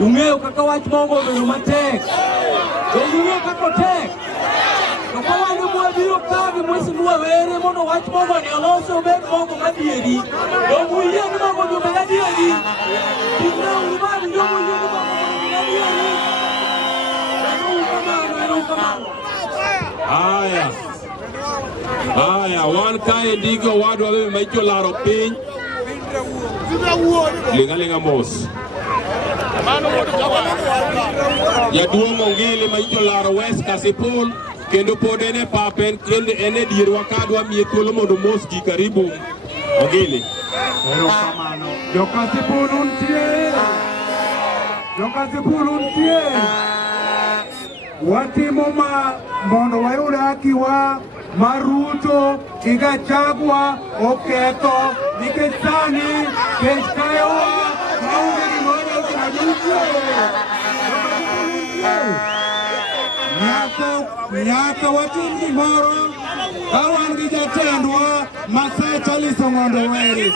ung'eyo kaka wach mogo obedo matek. Ung'eyo kaka otek. To ka wan mwabiro ka gi Mheshimiwa Were mondo wach mogo ni olosi obed mogo madieri. Uyie ni mogo obed adieri. Tingna umani jogo uyie ni mogo obed adieri. Haya, wan kae ndigo wadwa wewe maicho laro piny. Linga mos. Jaduong' Ongili maicho laro West Kasipul kendo pod ene papen kendo ene dierwa kadwa miye thuolo mondo mos ji karibu Ongili. Erokamano. Jokasipul untie. Jokasipul untie. Watimo mondo wayud hakiwa mar Ruto gi Gachagua oketho nikech sani kech kayowa maonge gimoro nyaka watim gimoro ka wan gi jatendwa Masecha Lisong'ondo Were.